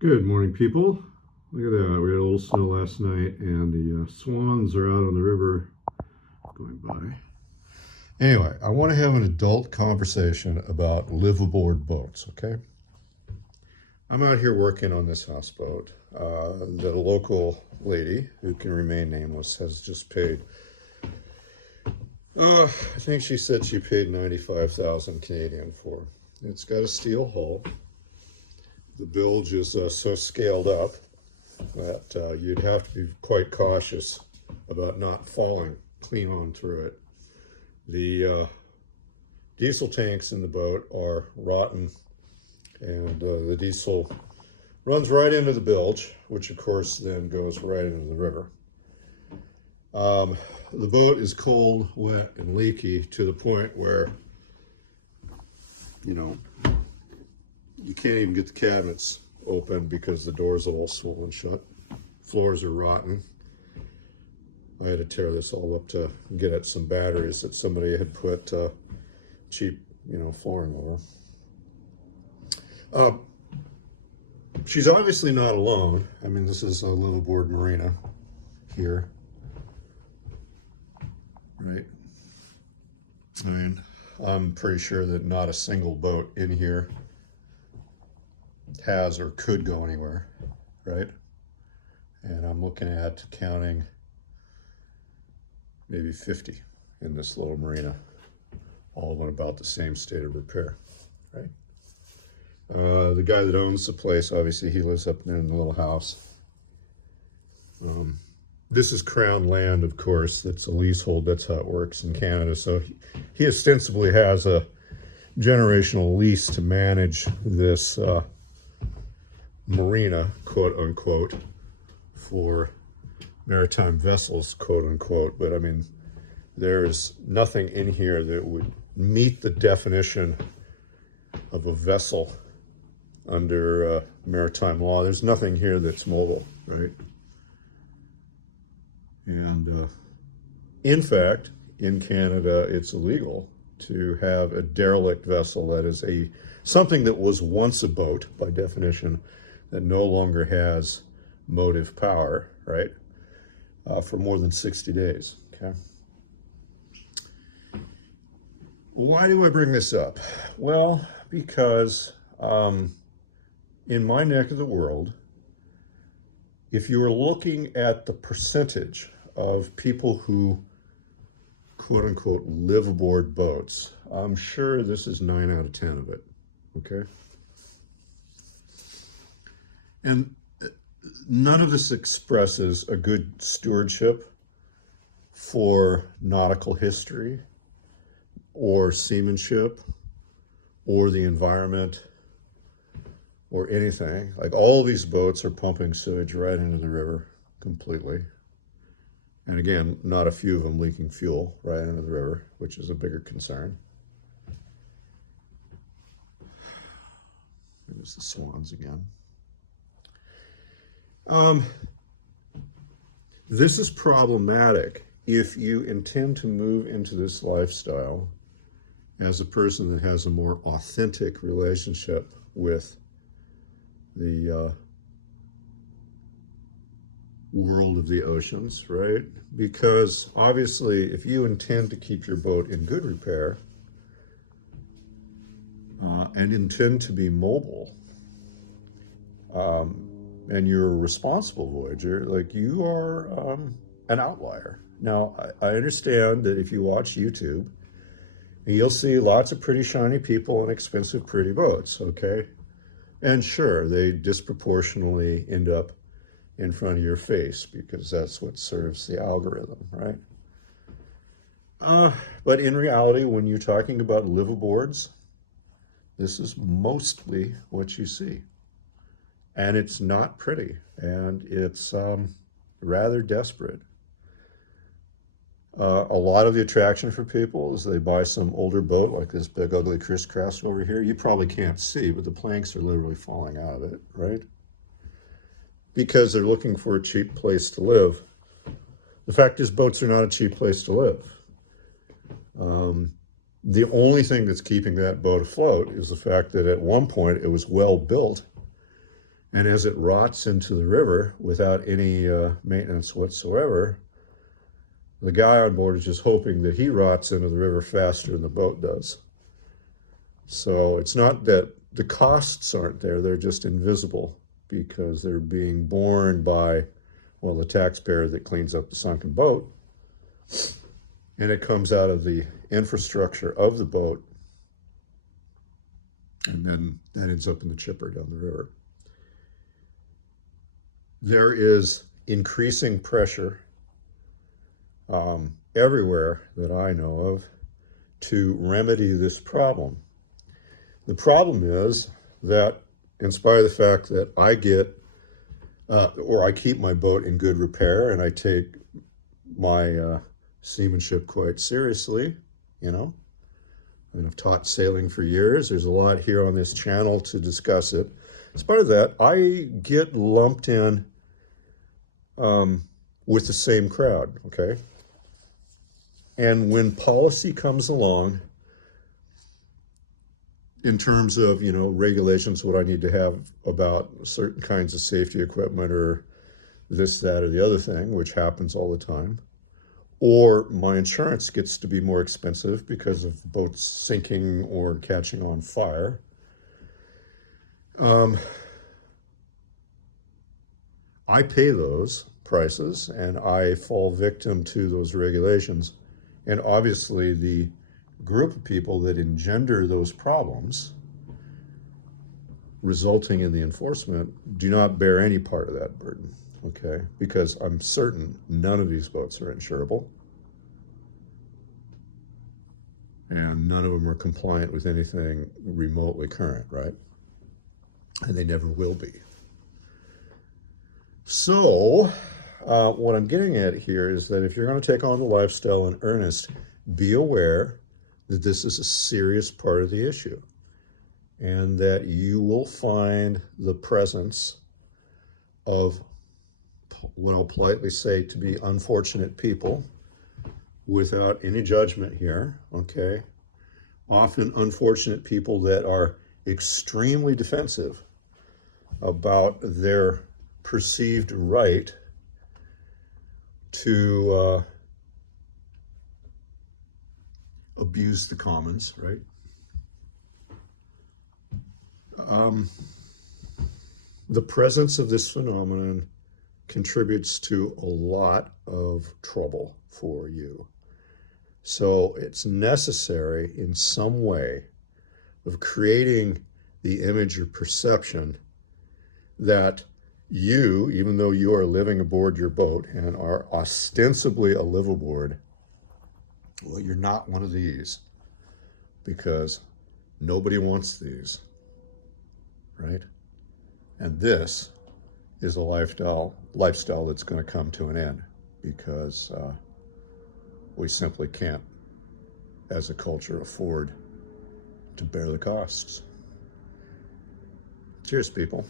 Good morning, people. Look at that. We had a little snow last night, and the swans are out on the river going by. Anyway, I want to have an adult conversation about liveaboard boats, okay? I'm out here working on this houseboat. The local lady, who can remain nameless, has just paid, I think she said she paid 95,000 Canadian for. It's got a steel hull. The bilge is so scaled up that you'd have to be quite cautious about not falling clean on through it. The diesel tanks in the boat are rotten, and the diesel runs right into the bilge, which of course then goes right into the river. The boat is cold, wet, and leaky to the point where, you can't even get the cabinets open because the doors are all swollen shut. Floors are rotten. I had to tear this all up to get at some batteries that somebody had put cheap, flooring over. She's obviously not alone. I mean, this is a Liveaboard Marina here, right? I mean, I'm pretty sure that not a single boat in here has or could go anywhere, right? And I'm looking at counting maybe 50 in this little marina, all in about the same state of repair, right? The guy that owns the place, obviously he lives up there in the little house. This is Crown land, of course. That's a leasehold. That's how it works in Canada. So he ostensibly has a generational lease to manage this marina, quote unquote, for maritime vessels, quote unquote. But I mean, there's nothing in here that would meet the definition of a vessel under maritime law. There's nothing here that's mobile, right? And in fact, in Canada, it's illegal to have a derelict vessel, that is something that was once a boat by definition, that no longer has motive power, right? For more than 60 days, okay? Why do I bring this up? Well, because in my neck of the world, if you were looking at the percentage of people who, quote unquote, live aboard boats, I'm sure this is 9 out of 10 of it, okay? And none of this expresses a good stewardship for nautical history or seamanship or the environment or anything. Like, all these boats are pumping sewage right into the river completely. And again, not a few of them leaking fuel right into the river, which is a bigger concern. There's the swans again. This is problematic if you intend to move into this lifestyle as a person that has a more authentic relationship with the world of the oceans, right? Because obviously, if you intend to keep your boat in good repair and intend to be mobile, and you're a responsible voyager, like, you are an outlier. Now, I understand that if you watch YouTube, you'll see lots of pretty shiny people and expensive pretty boats, okay? And sure, they disproportionately end up in front of your face because that's what serves the algorithm, right? But in reality, when you're talking about liveaboards, this is mostly what you see. And it's not pretty, and it's rather desperate. A lot of the attraction for people is they buy some older boat, like this big ugly crisscross over here. You probably can't see, but the planks are literally falling out of it, right? Because they're looking for a cheap place to live. The fact is, boats are not a cheap place to live. The only thing that's keeping that boat afloat is the fact that at one point it was well built And as it rots into the river without any maintenance whatsoever, the guy on board is just hoping that he rots into the river faster than the boat does. So it's not that the costs aren't there, they're just invisible because they're being borne by, well, the taxpayer that cleans up the sunken boat. And it comes out of the infrastructure of the boat, and then that ends up in the chipper down the river. There is increasing pressure everywhere that I know of to remedy this problem. The problem is that, in spite of the fact that I get, or I keep my boat in good repair and I take my seamanship quite seriously, you know, and I've taught sailing for years. There's a lot here on this channel to discuss it. In spite of that, I get lumped in with the same crowd, okay? And when policy comes along, in terms of, you know, regulations, what I need to have about certain kinds of safety equipment or this, that, or the other thing, which happens all the time, or my insurance gets to be more expensive because of boats sinking or catching on fire, I pay those prices and I fall victim to those regulations. And obviously the group of people that engender those problems resulting in the enforcement do not bear any part of that burden, okay? Because I'm certain none of these boats are insurable and none of them are compliant with anything remotely current, right? And they never will be. So what I'm getting at here is that if you're going to take on the lifestyle in earnest, be aware that this is a serious part of the issue and that you will find the presence of what I'll politely say to be unfortunate people without any judgment here, okay? Often unfortunate people that are extremely defensive about their perceived right to abuse the commons, right? The presence of this phenomenon contributes to a lot of trouble for you. So it's necessary in some way of creating the image or perception that you, even though you are living aboard your boat and are ostensibly a liveaboard, well, you're not one of these because nobody wants these, right? And this is a lifestyle that's going to come to an end because we simply can't, as a culture, afford to bear the costs. Cheers, people.